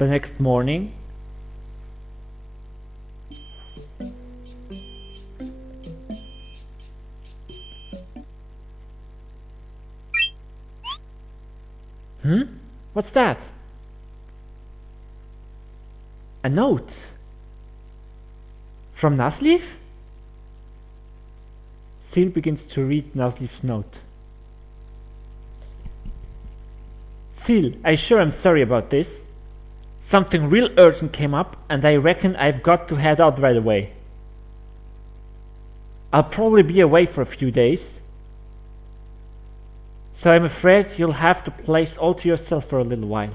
The next morning, what's that? A note from Nasleaf? Seal begins to read Nasleaf's note. Seal, I sure am sorry about this. Something real urgent came up and I reckon I've got to head out right away. I'll probably be away for a few days. So I'm afraid you'll have the place all to yourself for a little while.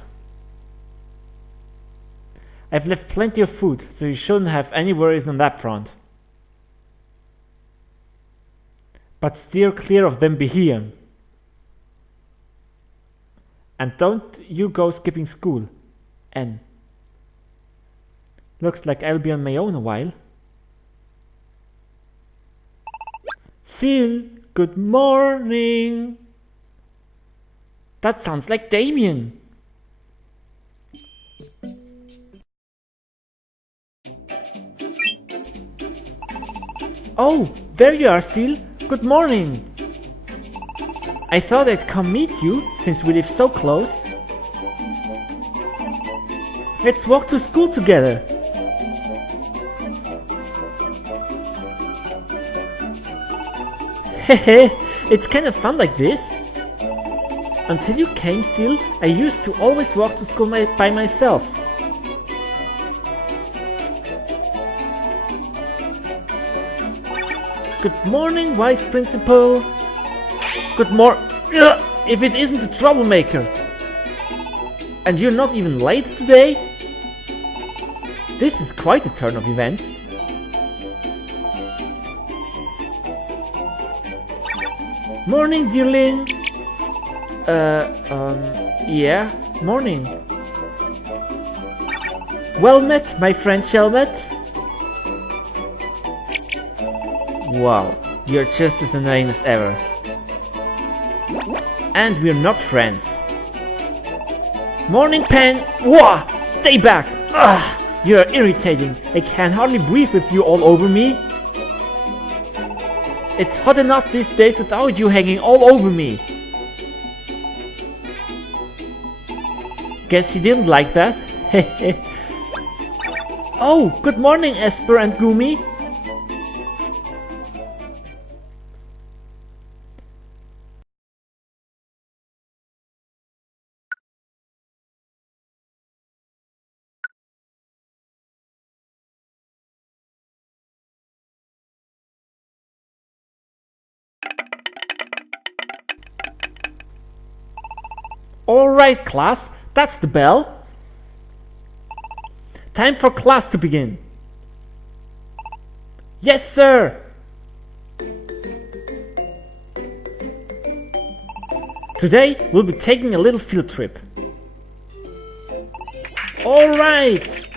I've left plenty of food, so you shouldn't have any worries on that front. But steer clear of them Behean. And don't you go skipping school, N. Looks like I'll be on my own a while. Seal, good morning. That sounds like Damien. Oh, there you are, Seal. Good morning. I thought I'd come meet you, since we live so close. Let's walk to school together. Hehe, it's kind of fun like this. Until you came, Seal, I used to always walk to school by myself. Good morning, Vice Principal. Good morning. If it isn't a troublemaker. And you're not even late today? This is quite a turn of events. Morning, dearling. Yeah, morning. Well met, my friend Shelmet. Wow, you're just as annoying as ever. And we're not friends. Morning, Pen! Whoa! Stay back! Ugh! You're irritating. I can hardly breathe with you all over me. It's hot enough these days without you hanging all over me. Guess you didn't like that. Oh, good morning, Esper and Gumi. Alright, class, that's the bell. Time for class to begin. Yes, sir! Today, we'll be taking a little field trip. Alright!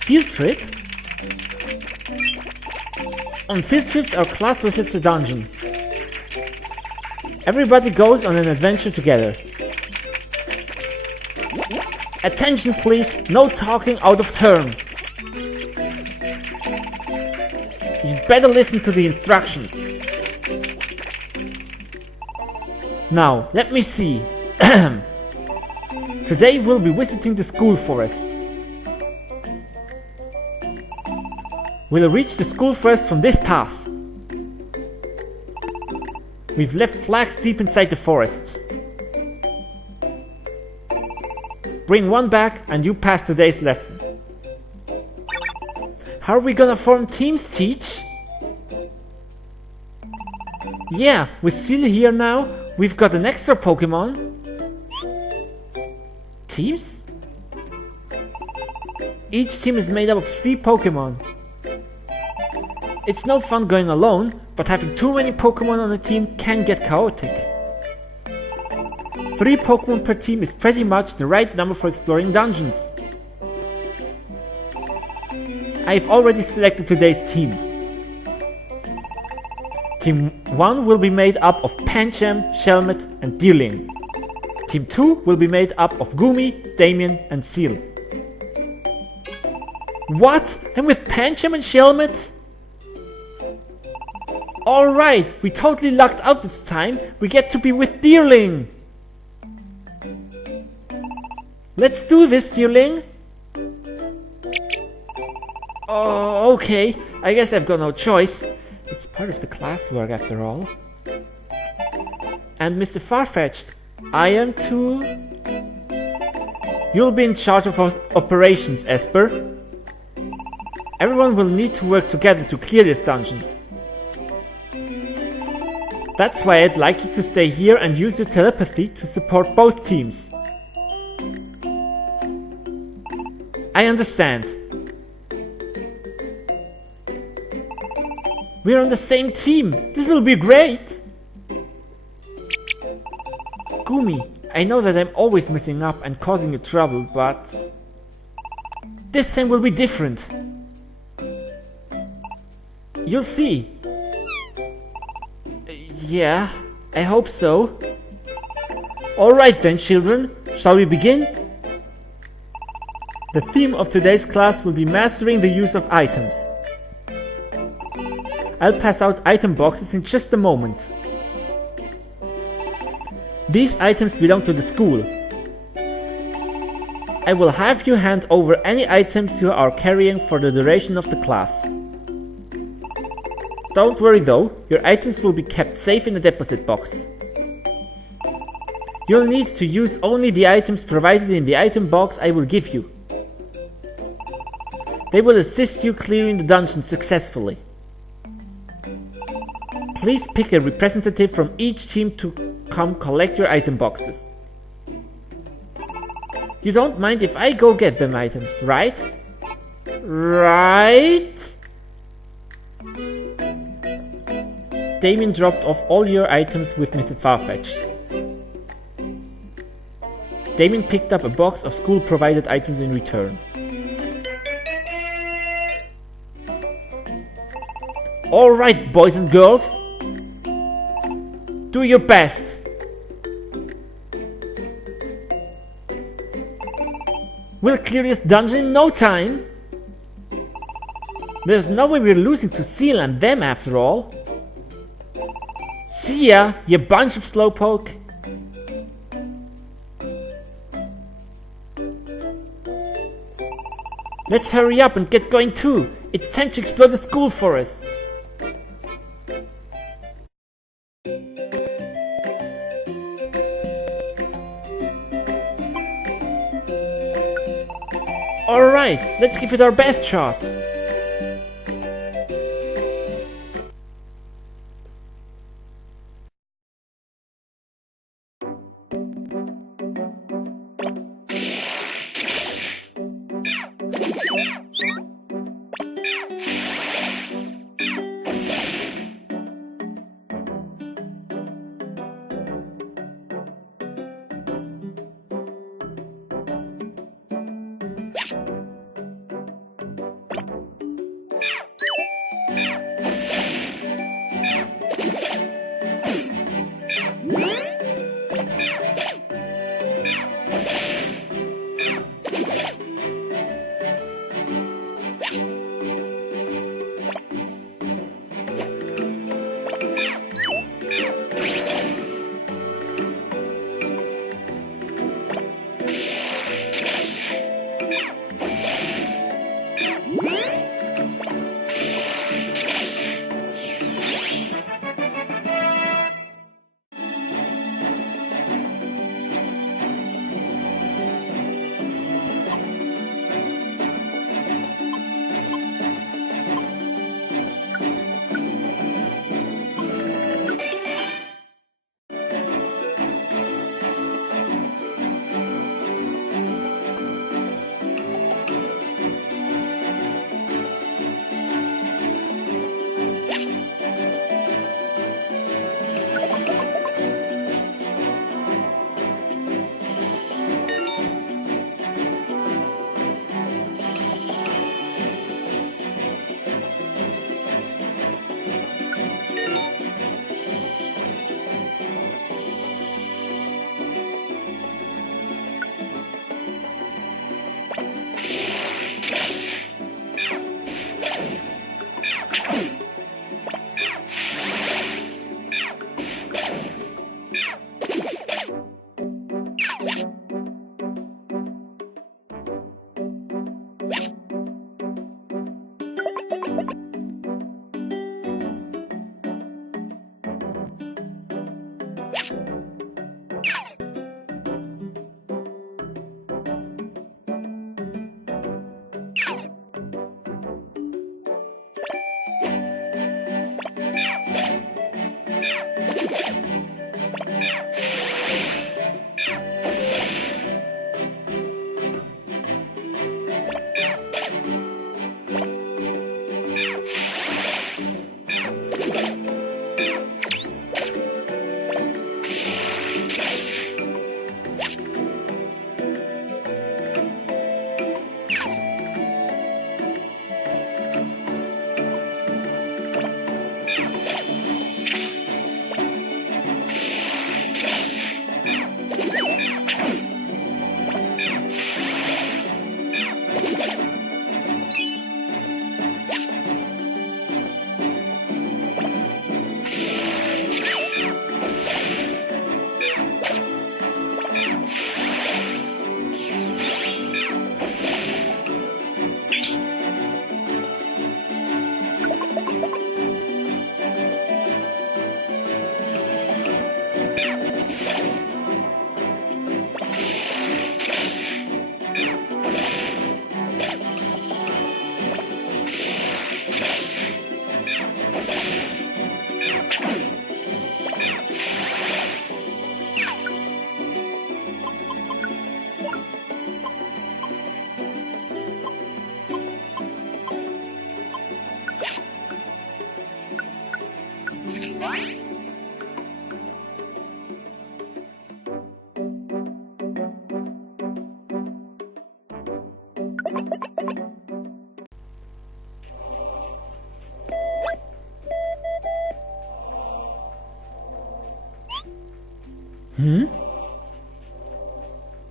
Field trip? On field trips, our class visits the dungeon. Everybody goes on an adventure together. Attention please, no talking out of turn. You'd better listen to the instructions. Now, let me see. Today we'll be visiting the school forest. We'll reach the school forest from this path. We've left flags deep inside the forest. Bring one back and you pass today's lesson. How are we gonna form teams, Teach? Yeah, with Seal here now, we've got an extra Pokemon. Teams? Each team is made up of 3 Pokemon. It's no fun going alone, but having too many Pokemon on a team can get chaotic. 3 Pokemon per team is pretty much the right number for exploring dungeons. I've already selected today's teams. Team 1 will be made up of Pancham, Shelmet and Deerling. Team 2 will be made up of Gumi, Damien and Seal. What? I'm with Pancham and Shelmet? Alright, we totally lucked out this time. We get to be with Deerling. Let's do this, Deerling. Oh, okay. I guess I've got no choice. It's part of the classwork after all. And Mr. Farfetch'd, I am too... You'll be in charge of operations, Esper. Everyone will need to work together to clear this dungeon. That's why I'd like you to stay here and use your telepathy to support both teams. I understand. We're on the same team. This will be great. Gumi, I know that I'm always messing up and causing you trouble, but this time will be different. You'll see. Yeah, I hope so. Alright then, children. Shall we begin? The theme of today's class will be mastering the use of items. I'll pass out item boxes in just a moment. These items belong to the school. I will have you hand over any items you are carrying for the duration of the class. Don't worry though, your items will be kept safe in the deposit box. You'll need to use only the items provided in the item box I will give you. They will assist you clearing the dungeon successfully. Please pick a representative from each team to come collect your item boxes. You don't mind if I go get them items, right? Right? Damien dropped off all your items with Mr. Farfetch. Damien picked up a box of school-provided items in return. Alright, boys and girls. Do your best. We'll clear this dungeon in no time. There's no way we're losing to Seal and them after all. See ya, you bunch of slowpoke. Let's hurry up and get going too. It's time to explore the school forest. Alright, let's give it our best shot.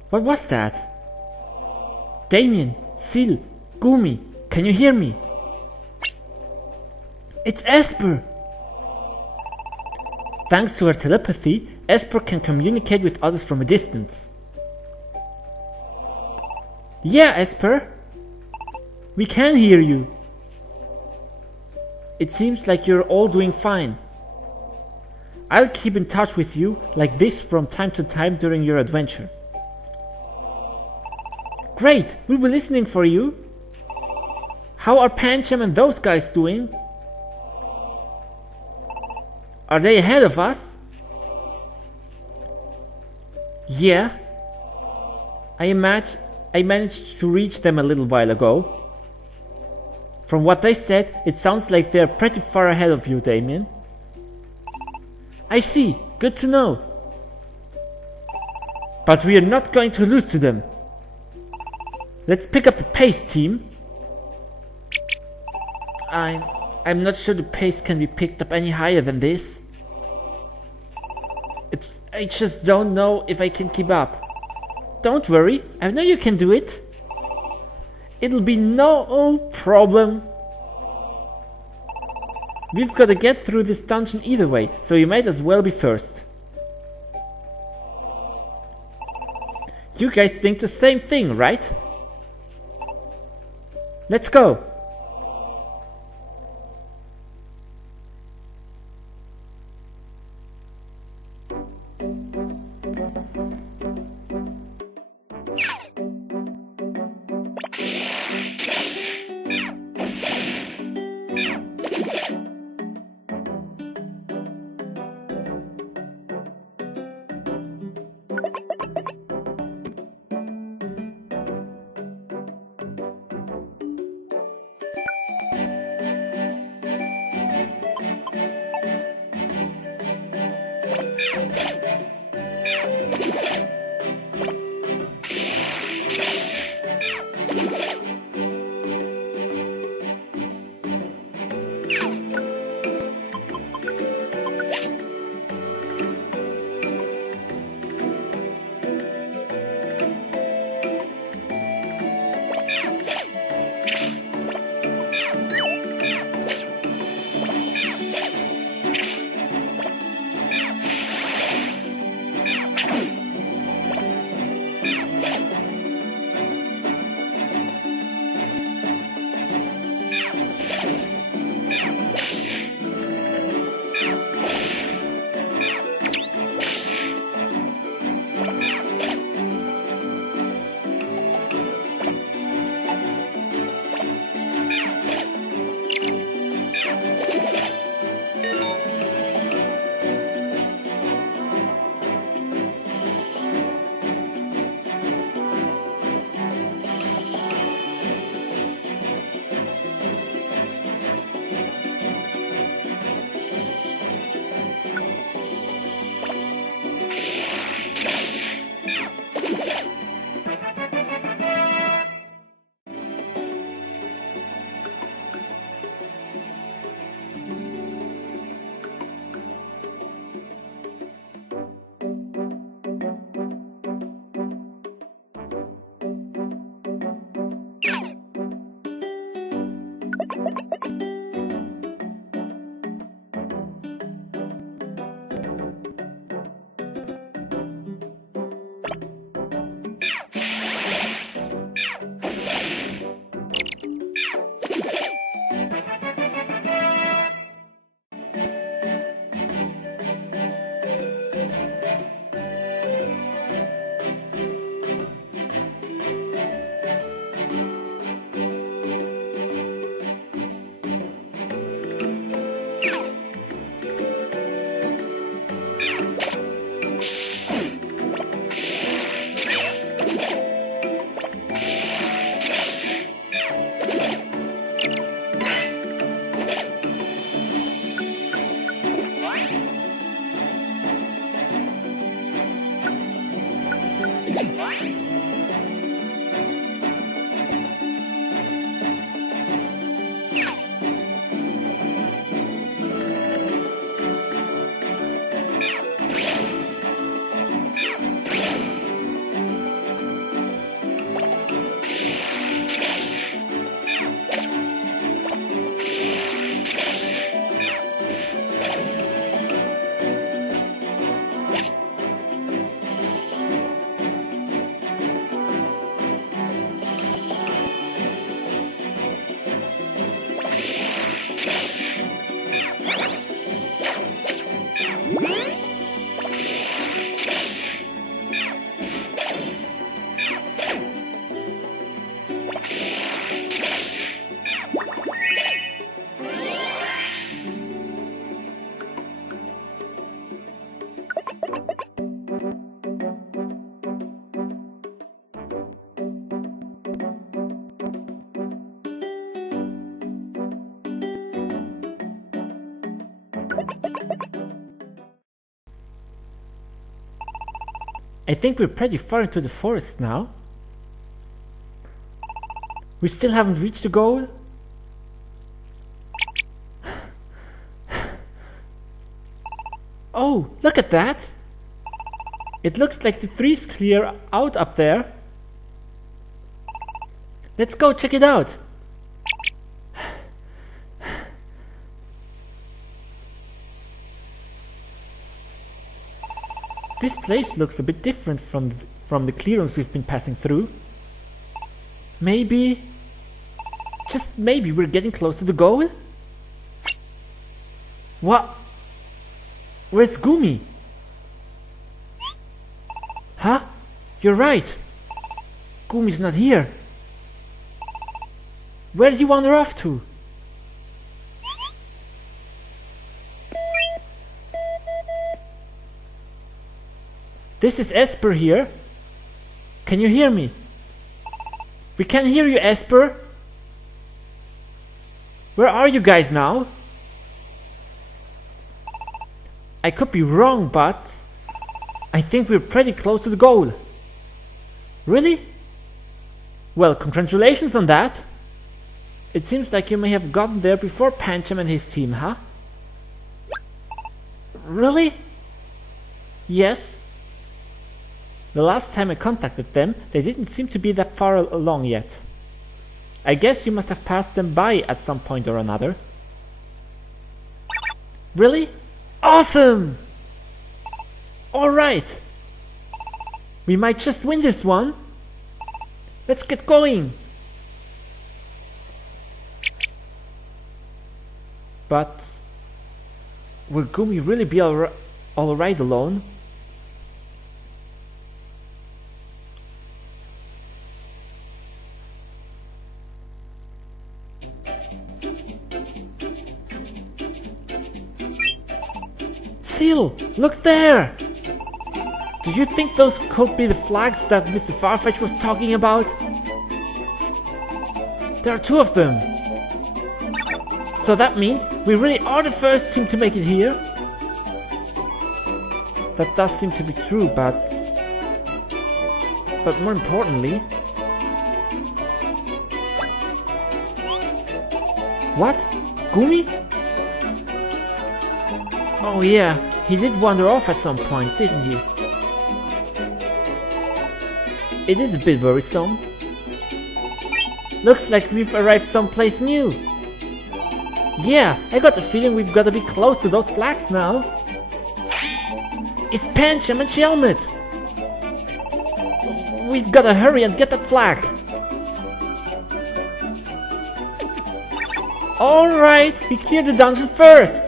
What was that? Damien, Sil, Gumi, can you hear me? It's Esper! Thanks to her telepathy, Esper can communicate with others from a distance. Yeah, Esper! We can hear you! It seems like you're all doing fine. I'll keep in touch with you like this from time to time during your adventure. Great! We'll be listening for you! How are Pancham and those guys doing? Are they ahead of us? Yeah. I managed to reach them a little while ago. From what they said, it sounds like they're pretty far ahead of you, Damien. I see. Good to know. But we are not going to lose to them. Let's pick up the pace, team. I'm not sure the pace can be picked up any higher than this. I just don't know if I can keep up. Don't worry, I know you can do it. It'll be no problem. We've got to get through this dungeon either way, so you might as well be first. You guys think the same thing, right? Let's go! I think we're pretty far into the forest now. We still haven't reached the goal. Oh, look at that! It looks like the tree's clear out up there. Let's go check it out. This place looks a bit different from the clearings we've been passing through. Maybe, just maybe we're getting close to the goal? What? Where's Gumi? Huh? You're right. Gumi's not here. Where did he wander off to? This is Esper here. Can you hear me? We can't hear you, Esper. Where are you guys now? I could be wrong, but I think we're pretty close to the goal. Really? Well, congratulations on that. It seems like you may have gotten there before Pancham and his team, huh? Really? Yes. The last time I contacted them, they didn't seem to be that far along yet. I guess you must have passed them by at some point or another. Really? Awesome! Alright! We might just win this one. Let's get going! But will Gumi really be alright alone? Seal, look there! Do you think those could be the flags that Mr. Farfetch was talking about? There are two of them. So that means we really are the first team to make it here? That does seem to be true, but more importantly... What? Gumi? Oh yeah, he did wander off at some point, didn't he? It is a bit worrisome. Looks like we've arrived someplace new. Yeah, I got the feeling we've got to be close to those flags now. It's Pancham and Shelmet. We've got to hurry and get that flag. Alright, we cleared the dungeon first.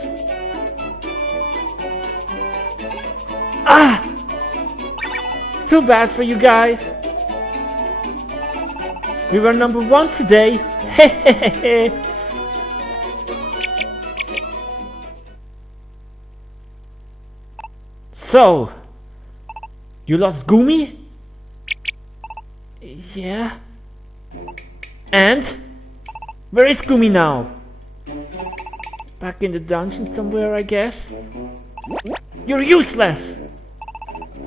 Ah! Too bad for you guys. We were number 1 today. Hehehe. So, you lost Gumi? Yeah. And? Where is Gumi now? Back in the dungeon somewhere, I guess. You're useless!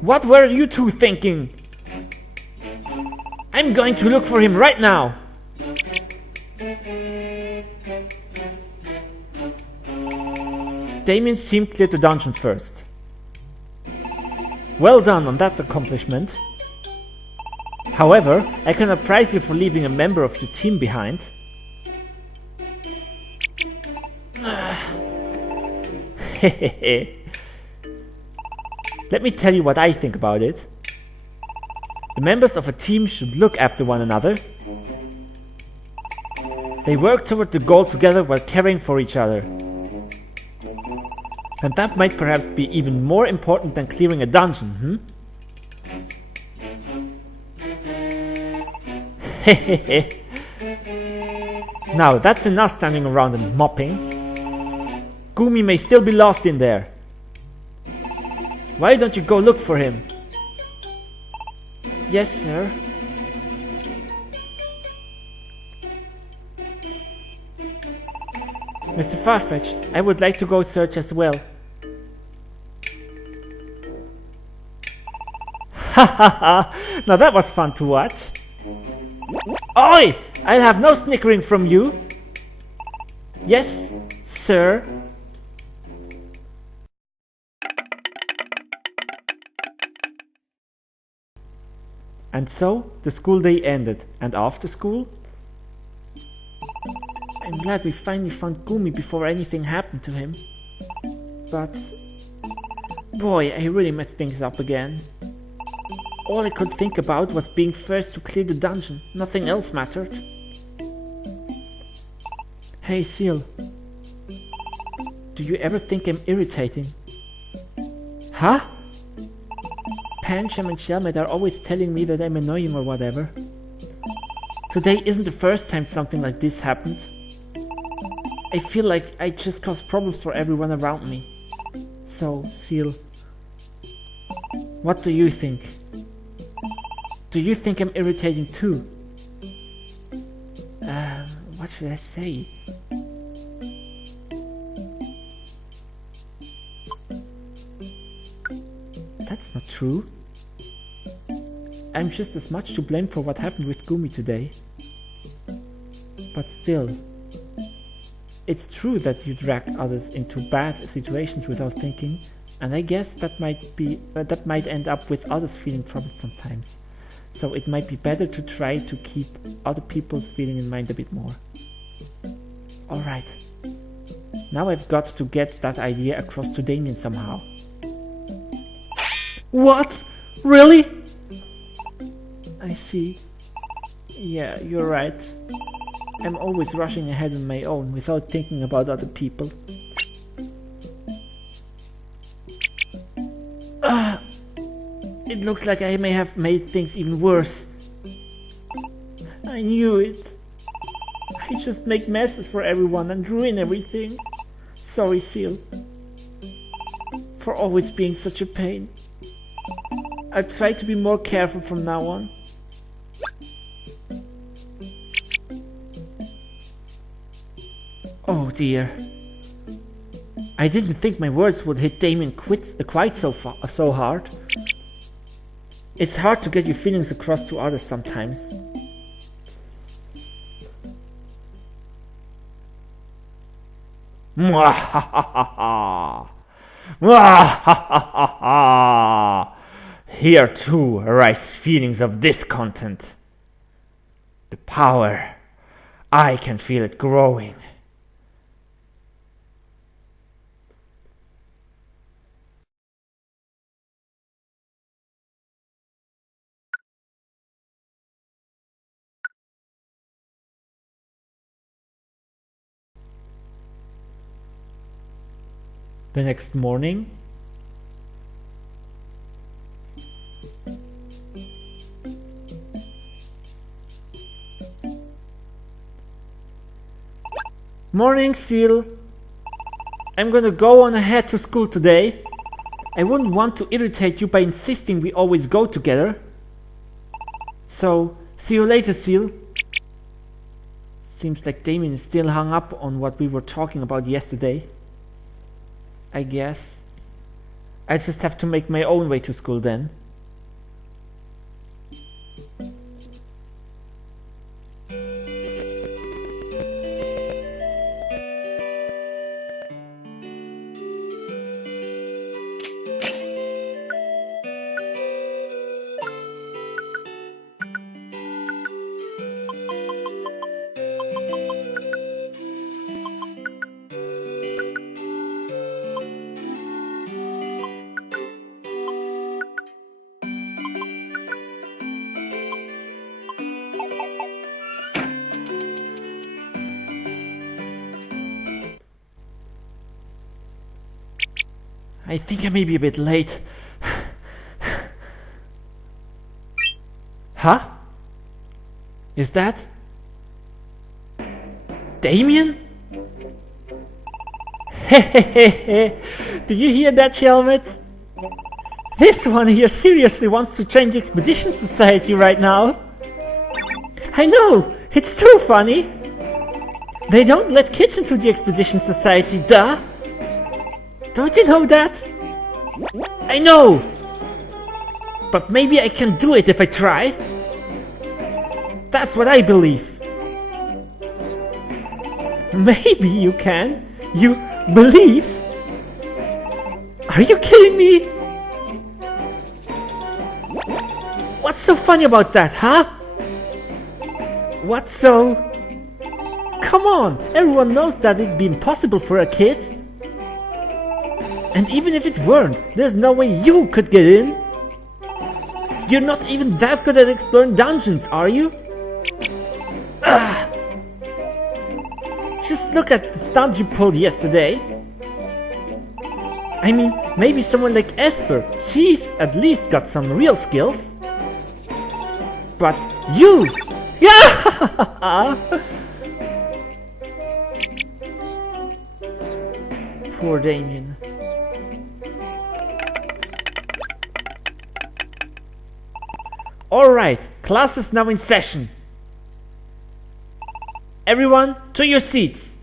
What were you two thinking? I'm going to look for him right now! Damien's team cleared the dungeon first. Well done on that accomplishment. However, I cannot prize you for leaving a member of your team behind. Hehehe. Let me tell you what I think about it. The members of a team should look after one another. They work toward the goal together while caring for each other. And that might perhaps be even more important than clearing a dungeon, Hehehe. Now that's enough standing around and mopping. Gumi may still be lost in there. Why don't you go look for him? Yes, sir. Mr. Farfetch'd, I would like to go search as well. Ha ha ha! Now that was fun to watch. Oi! I'll have no snickering from you. Yes, sir. And so, the school day ended, and after school? I'm glad we finally found Gumi before anything happened to him. But... boy, I really messed things up again. All I could think about was being first to clear the dungeon. Nothing else mattered. Hey, Seal. Do you ever think I'm irritating? Huh? Pancham and Shelmet are always telling me that I'm annoying or whatever. Today isn't the first time something like this happened. I feel like I just cause problems for everyone around me. So, Seal, what do you think? Do you think I'm irritating too? What should I say? That's not true. I'm just as much to blame for what happened with Gumi today. But still, it's true that you drag others into bad situations without thinking, and I guess that might end up with others feeling troubled sometimes. So it might be better to try to keep other people's feeling in mind a bit more. Alright. Now I've got to get that idea across to Damien somehow. What? Really? I see. Yeah, you're right. I'm always rushing ahead on my own without thinking about other people. It looks like I may have made things even worse. I knew it. I just make messes for everyone and ruin everything. Sorry, Seal. For always being such a pain. I'll try to be more careful from now on. Oh dear. I didn't think my words would hit Damien quite so hard. It's hard to get your feelings across to others sometimes. Mwahahaha! Mwahahaha! Here too arise feelings of discontent. The power. I can feel it growing. The next morning, morning, Seal. I'm gonna go on ahead to school today. I wouldn't want to irritate you by insisting we always go together. So, see you later, Seal. Seems like Damien is still hung up on what we were talking about yesterday. I guess I just have to make my own way to school then. I think I may be a bit late. Huh? Is that Damien? Hehehehe. Did you hear that, Shelmet? This one here seriously wants to change Expedition Society right now. I know, it's too funny. They don't let kids into the Expedition Society, duh! Don't you know that? I know! But maybe I can do it if I try. That's what I believe. Maybe you can? You believe? Are you kidding me? What's so funny about that, huh? What's so... Come on, everyone knows that it'd be impossible for a kid. And even if it weren't, there's no way you could get in. You're not even that good at exploring dungeons, are you? Just look at the stunt you pulled yesterday. I mean, maybe someone like Esper, she's at least got some real skills. But you! Yeah! Poor Damien. Alright, class is now in session. Everyone, to your seats.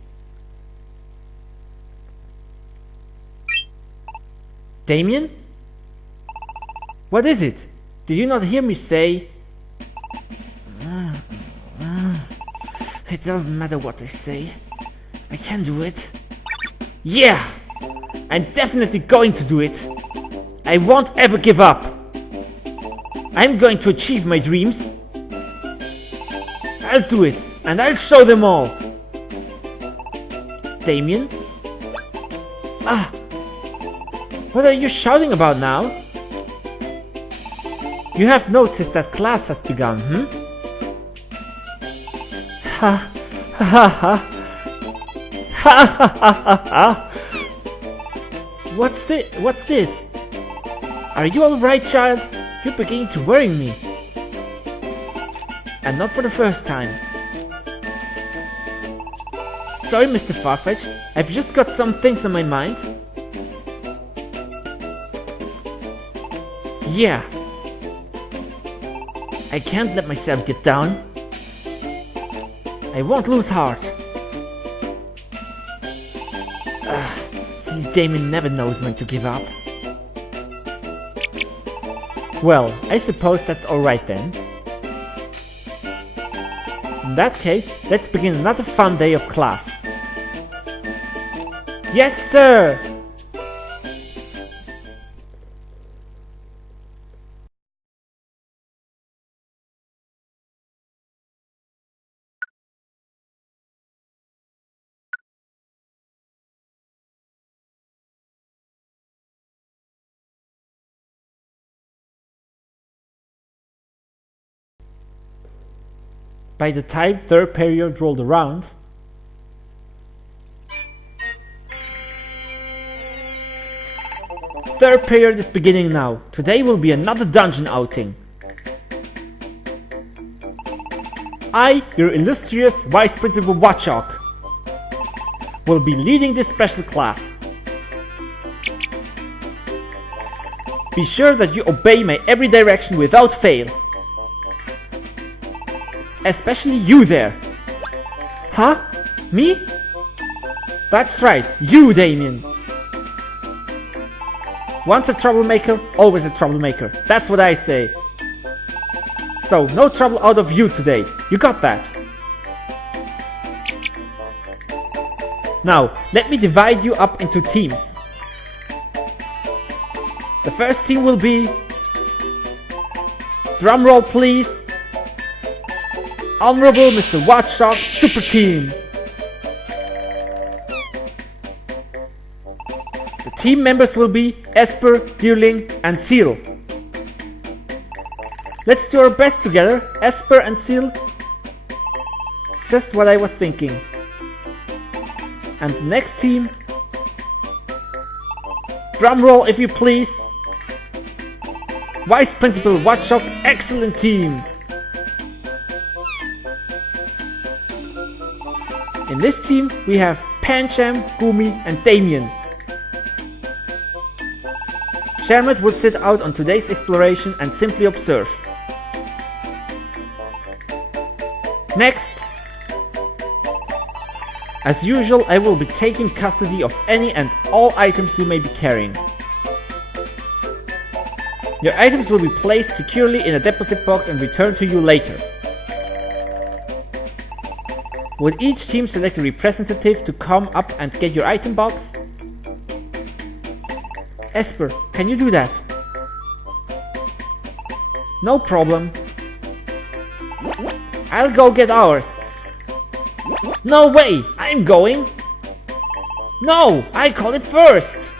Damien? What is it? Did you not hear me say? It doesn't matter what I say. I can do it. Yeah! I'm definitely going to do it. I won't ever give up. I'm going to achieve my dreams. I'll do it, and I'll show them all. Damien? What are you shouting about now? You have noticed that class has begun, Ha ha ha ha ha ha ha. What's this? Are you alright, child? You're beginning to worry me. And not for the first time. Sorry, Mr. Farfetch'd. I've just got some things on my mind. Yeah. I can't let myself get down. I won't lose heart. See, Damien never knows when to give up. Well, I suppose that's alright then. In that case, let's begin another fun day of class. Yes, sir! By the time third period rolled around, third period is beginning now. Today will be another dungeon outing. I, your illustrious Vice Principal Watchhawk, will be leading this special class. Be sure that you obey my every direction without fail. Especially you there. Huh? Me? That's right, you, Damien. Once a troublemaker, always a troublemaker. That's what I say. So, no trouble out of you today. You got that? Now, let me divide you up into teams. The first team will be... Drumroll please. Honorable Mr. Watchdog Super Team. The team members will be Esper, Deerling, and Seal. Let's do our best together, Esper and Seal. Just what I was thinking. And the next team. Drum roll if you please. Vice Principal Watchdog Excellent Team. In this team, we have Pancham, Gumi, and Damien. Shermit will sit out on today's exploration and simply observe. Next, As usual, I will be taking custody of any and all items you may be carrying. Your items will be placed securely in a deposit box and returned to you later. Would each team select a representative to come up and get your item box? Esper, can you do that? No problem. I'll go get ours. No way! I'm going! No! I call it first!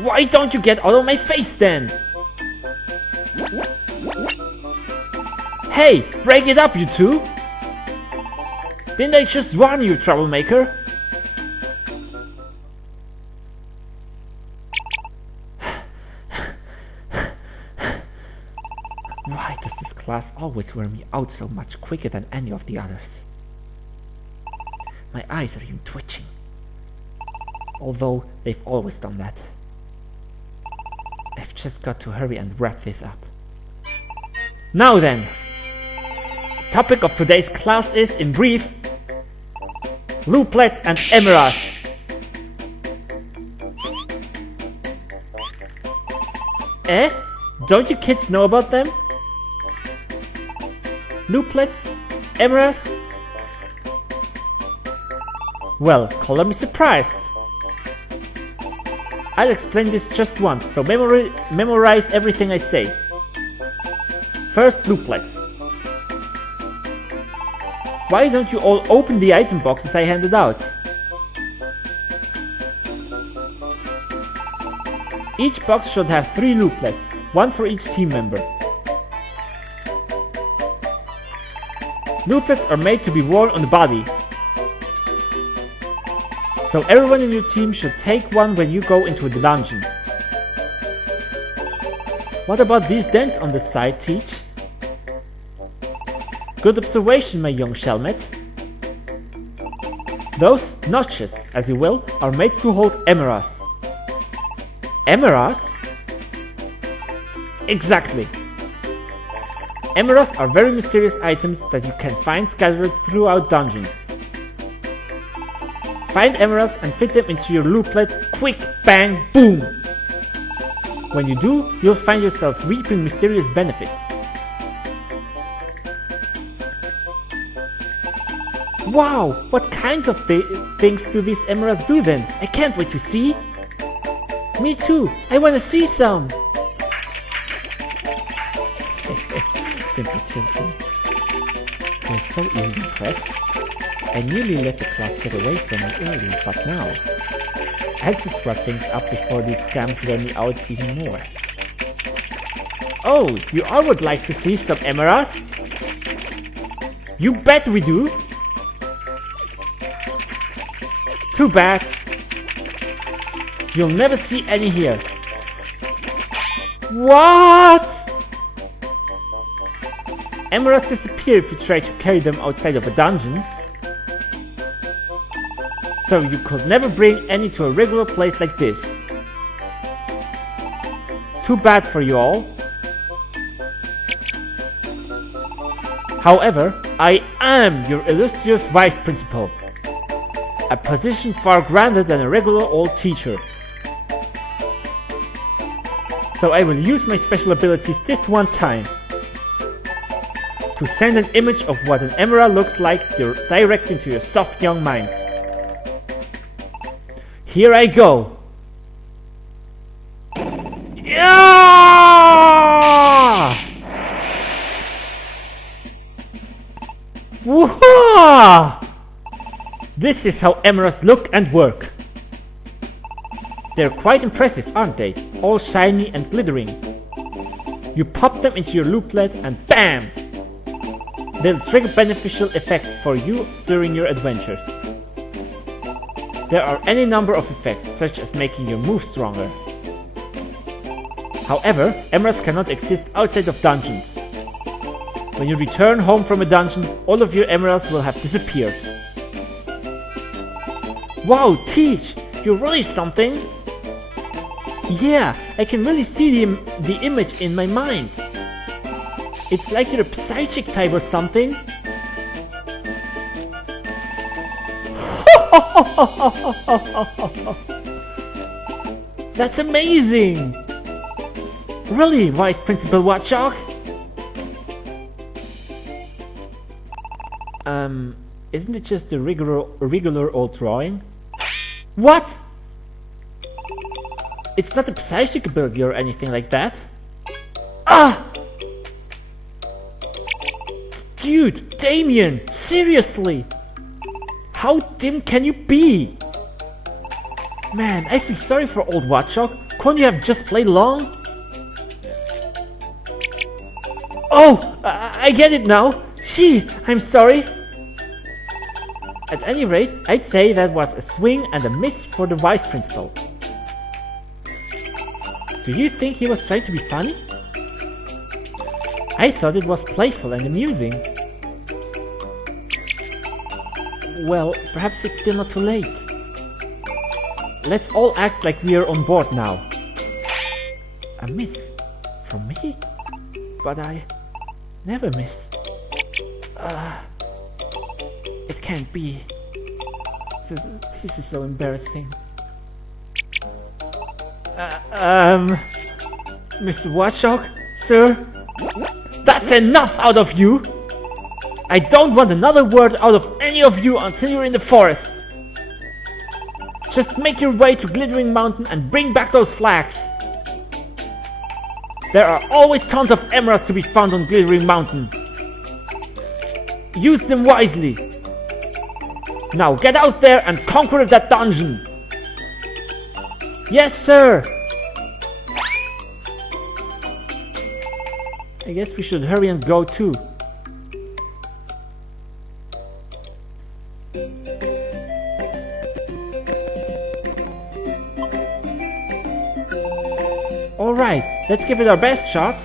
Why don't you get out of my face then? Hey! Break it up, you two! Didn't I just warn you, troublemaker? Why does this class always wear me out so much quicker than any of the others? My eyes are even twitching. Although they've always done that. I've just got to hurry and wrap this up. Now then! The topic of today's class is, in brief, Looplet and Emerald. Eh? Don't you kids know about them? Looplets? Emerald? Well, color me surprised. I'll explain this just once, so memorize everything I say. First, looplets. Why don't you all open the item boxes I handed out? Each box should have 3 looplets, one for each team member. Looplets are made to be worn on the body. So everyone in your team should take one when you go into the dungeon. What about these dents on the side, Teach? Good observation, my young Shelmet. Those notches, as you will, are made to hold emeralds. Emeralds? Exactly. Emeralds are very mysterious items that you can find scattered throughout dungeons. Find emeralds and fit them into your looplet, quick, bang, boom! When you do, you'll find yourself reaping mysterious benefits. Wow! What kinds of things do these emeralds do then? I can't wait to see! Me too! I wanna see some! Simple children. They're so easily impressed. I nearly let the class get away from me earlier, but now I'll just wrap things up before these scams wear me out even more. Oh, you all would like to see some emeralds? You bet we do! Too bad. You'll never see any here. What? Emeralds disappear if you try to carry them outside of a dungeon. So you could never bring any to a regular place like this. Too bad for you all. However, I am your illustrious vice principal. A position far grander than a regular old teacher. So I will use my special abilities this one time to send an image of what an emerald looks like direct into your soft young minds. Here I go! Yeah! Woohoo! This is how emeralds look and work. They're quite impressive, aren't they? All shiny and glittering. You pop them into your looplet and BAM! They'll trigger beneficial effects for you during your adventures. There are any number of effects, such as making your moves stronger. However, emeralds cannot exist outside of dungeons. When you return home from a dungeon, all of your emeralds will have disappeared. Wow, Teach! You're really something! Yeah, I can really see the image in my mind. It's like you're a psychic type or something. That's amazing! Really, Vice Principal Watchdog? Isn't it just a regular old drawing? What? It's not a psychic ability or anything like that. Ah! Dude, Damien, seriously? How dim can you be? Man, I feel sorry for old Watchdog. Couldn't you have just played along? Oh, I get it now. Gee, I'm sorry. At any rate, I'd say that was a swing and a miss for the Vice Principal. Do you think he was trying to be funny? I thought it was playful and amusing. Well, perhaps it's still not too late. Let's all act like we are on board now. A miss? From me? But I never miss. It can't be. This is so embarrassing. Mr. Watchdog, sir? That's enough out of you! I don't want another word out of any of you until you're in the forest. Just make your way to Glittering Mountain and bring back those flags. There are always tons of emeralds to be found on Glittering Mountain. Use them wisely. Now get out there and conquer that dungeon. Yes, sir. I guess we should hurry and go too. Alright, let's give it our best shot.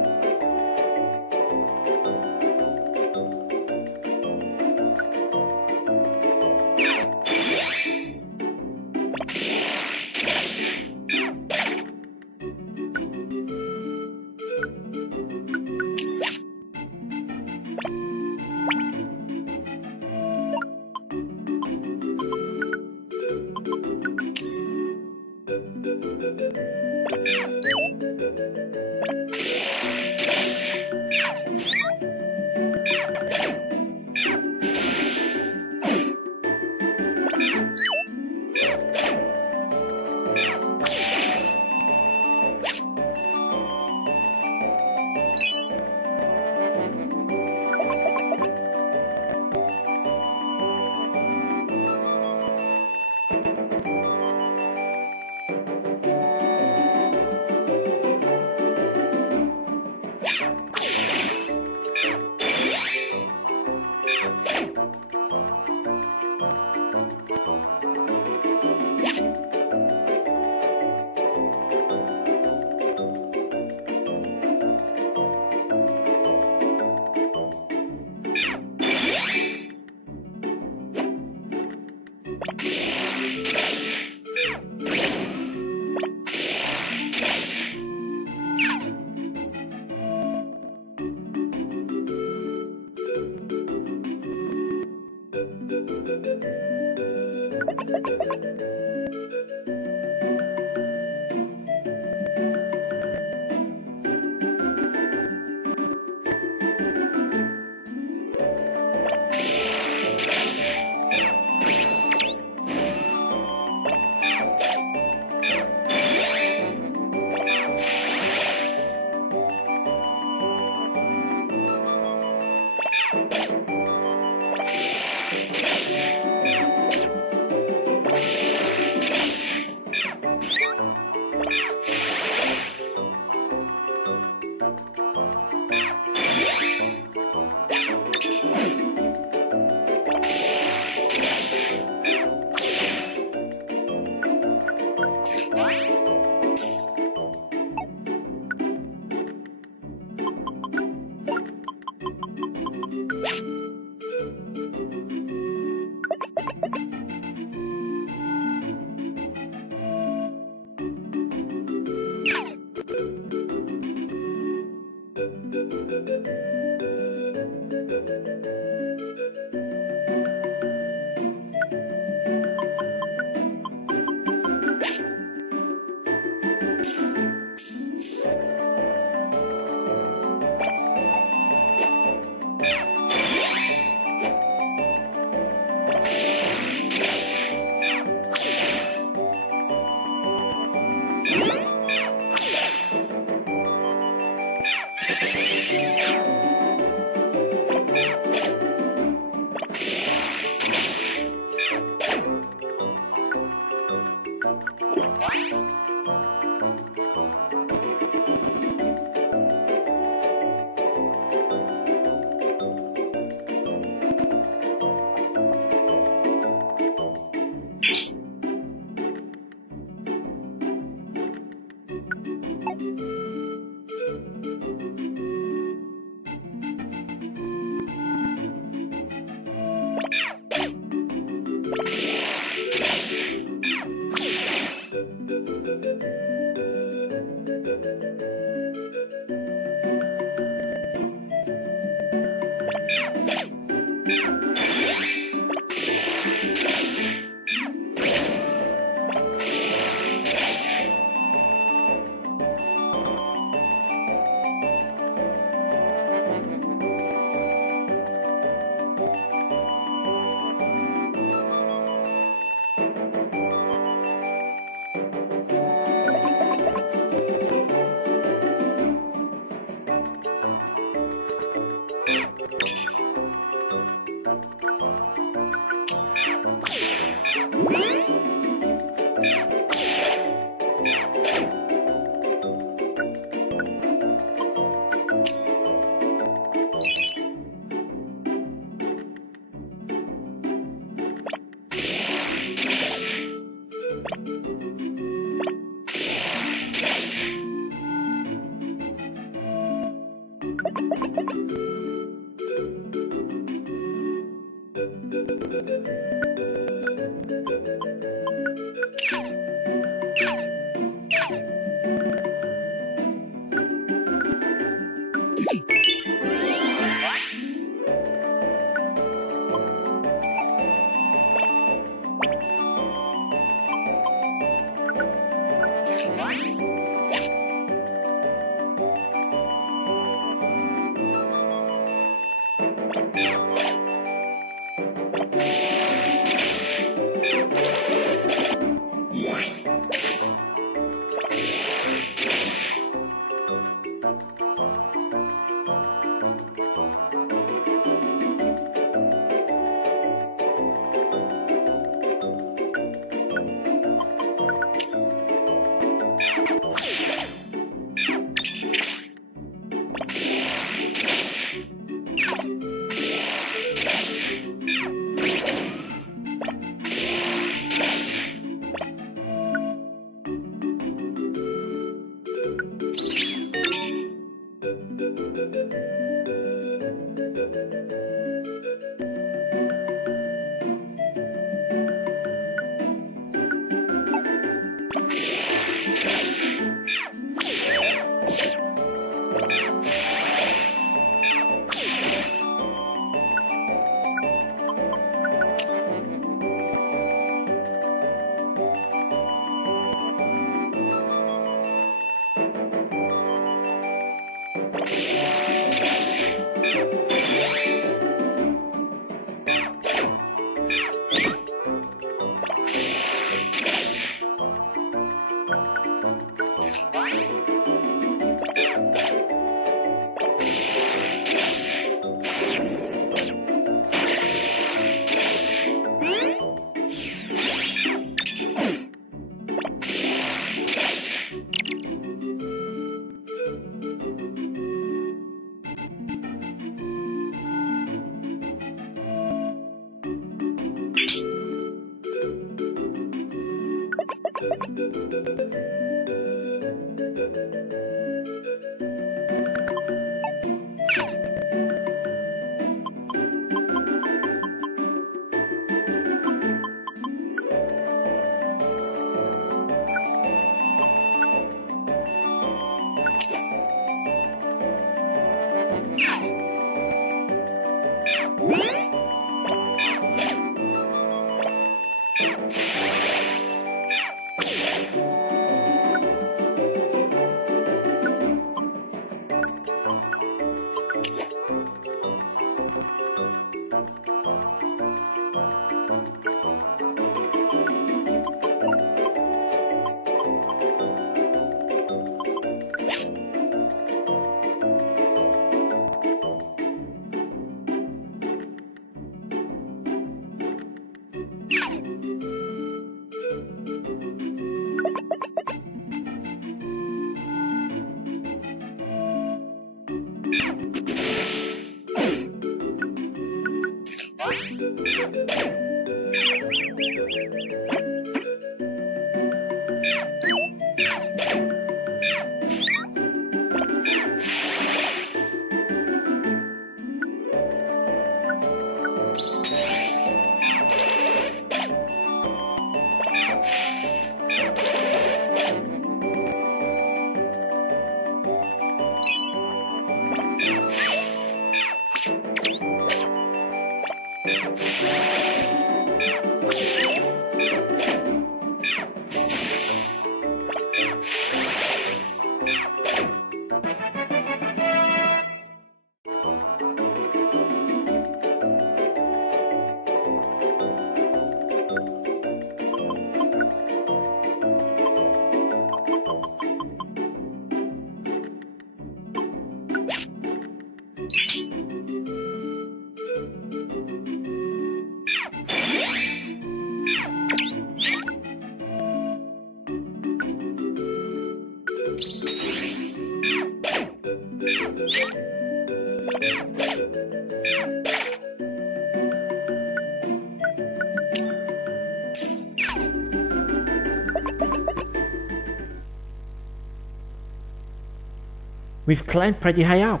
We've climbed pretty high up.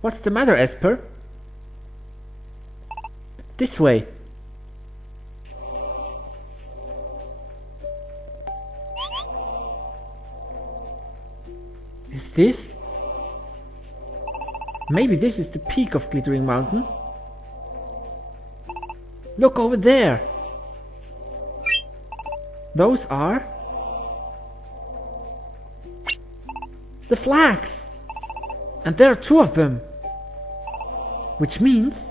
What's the matter, Esper? This way. Is this? Maybe this is the peak of Glittering Mountain? Look over there! Those are... the flags! And there are two of them! Which means...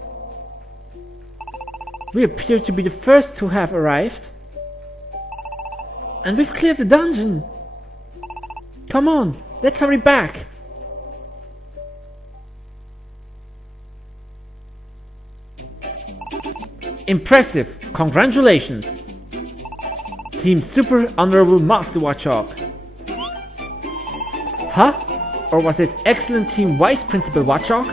we appear to be the first to have arrived. And we've cleared the dungeon! Come on, let's hurry back! Impressive! Congratulations! Team Super Honorable Master Watchdog! Huh? Or was it Excellent Team Vice Principal Watchdog?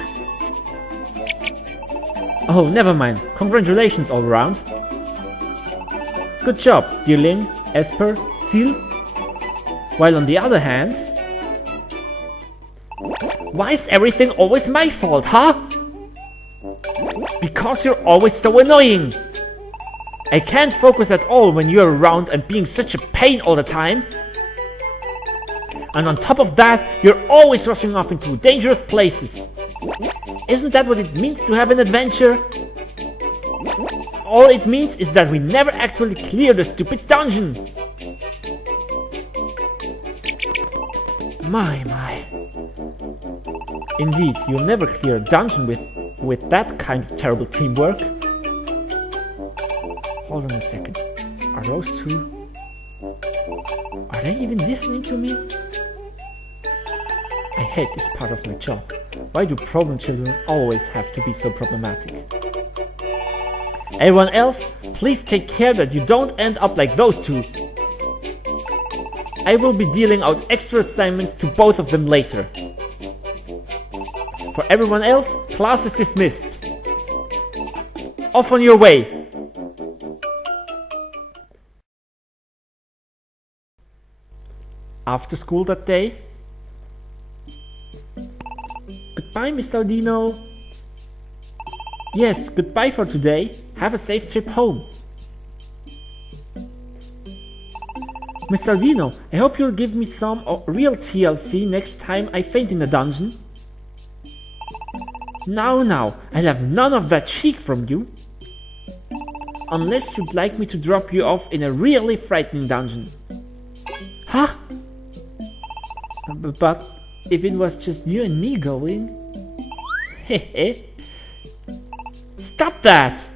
Oh, never mind. Congratulations all around. Good job, dear Lin, Esper, Seal. While on the other hand... why is everything always my fault, huh? Because you're always so annoying! I can't focus at all when you're around and being such a pain all the time. And on top of that, you're always rushing off into dangerous places. Isn't that what it means to have an adventure? All it means is that we never actually clear the stupid dungeon. My. Indeed, you'll never clear a dungeon with that kind of terrible teamwork. Hold on a second. Are those two... are they even listening to me? I hate this part of my job. Why do problem children always have to be so problematic? Everyone else, please take care that you don't end up like those two. I will be dealing out extra assignments to both of them later. For everyone else, class is dismissed. Off on your way. After school that day. Goodbye, Mr. Audino. Yes, goodbye for today. Have a safe trip home. Mr. Audino, I hope you'll give me some real TLC next time I faint in a dungeon. Now, I'll have none of that cheek from you. Unless you'd like me to drop you off in a really frightening dungeon. Huh? But if it was just you and me going... Hehe. Stop that!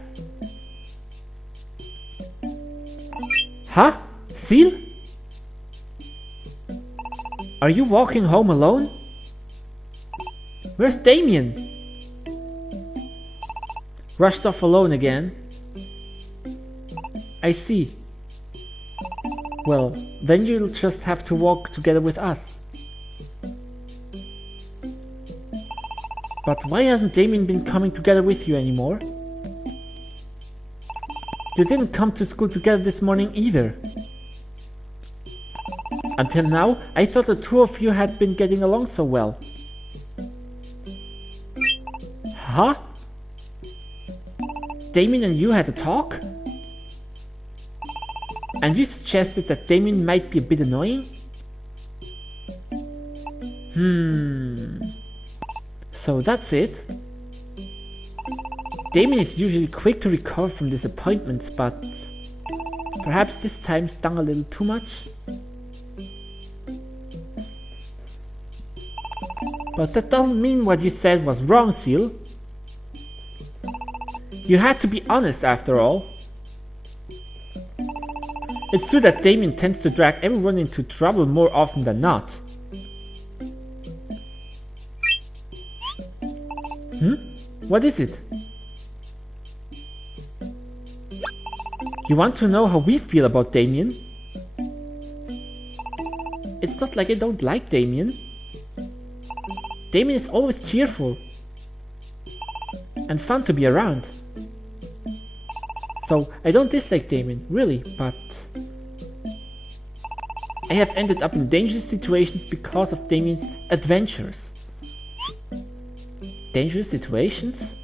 Huh? Seal? Are you walking home alone? Where's Damien? Rushed off alone again. I see. Well, then you'll just have to walk together with us. But why hasn't Damien been coming together with you anymore? You didn't come to school together this morning either. Until now, I thought the two of you had been getting along so well. Huh? Damien and you had a talk? And you suggested that Damien might be a bit annoying? So that's it. Damien is usually quick to recover from disappointments, but perhaps this time stung a little too much? But that doesn't mean what you said was wrong, Seal. You had to be honest after all. It's true that Damien tends to drag everyone into trouble more often than not. What is it? You want to know how we feel about Damien? It's not like I don't like Damien. Damien is always cheerful and fun to be around. So I don't dislike Damien, really, but I have ended up in dangerous situations because of Damien's adventures. Dangerous situations?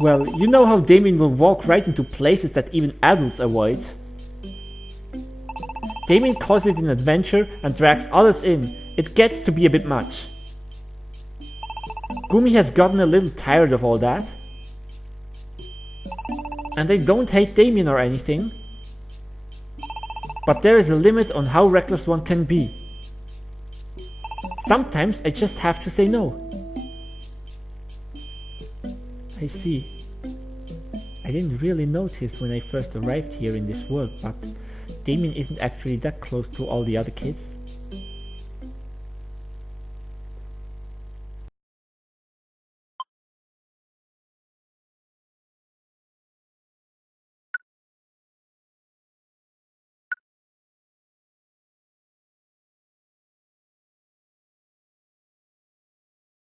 Well, you know how Damien will walk right into places that even adults avoid. Damien calls it an adventure and drags others in. It gets to be a bit much. Gumi has gotten a little tired of all that. And I don't hate Damien or anything. But there is a limit on how reckless one can be. Sometimes I just have to say no. I see. I didn't really notice when I first arrived here in this world, but Damien isn't actually that close to all the other kids.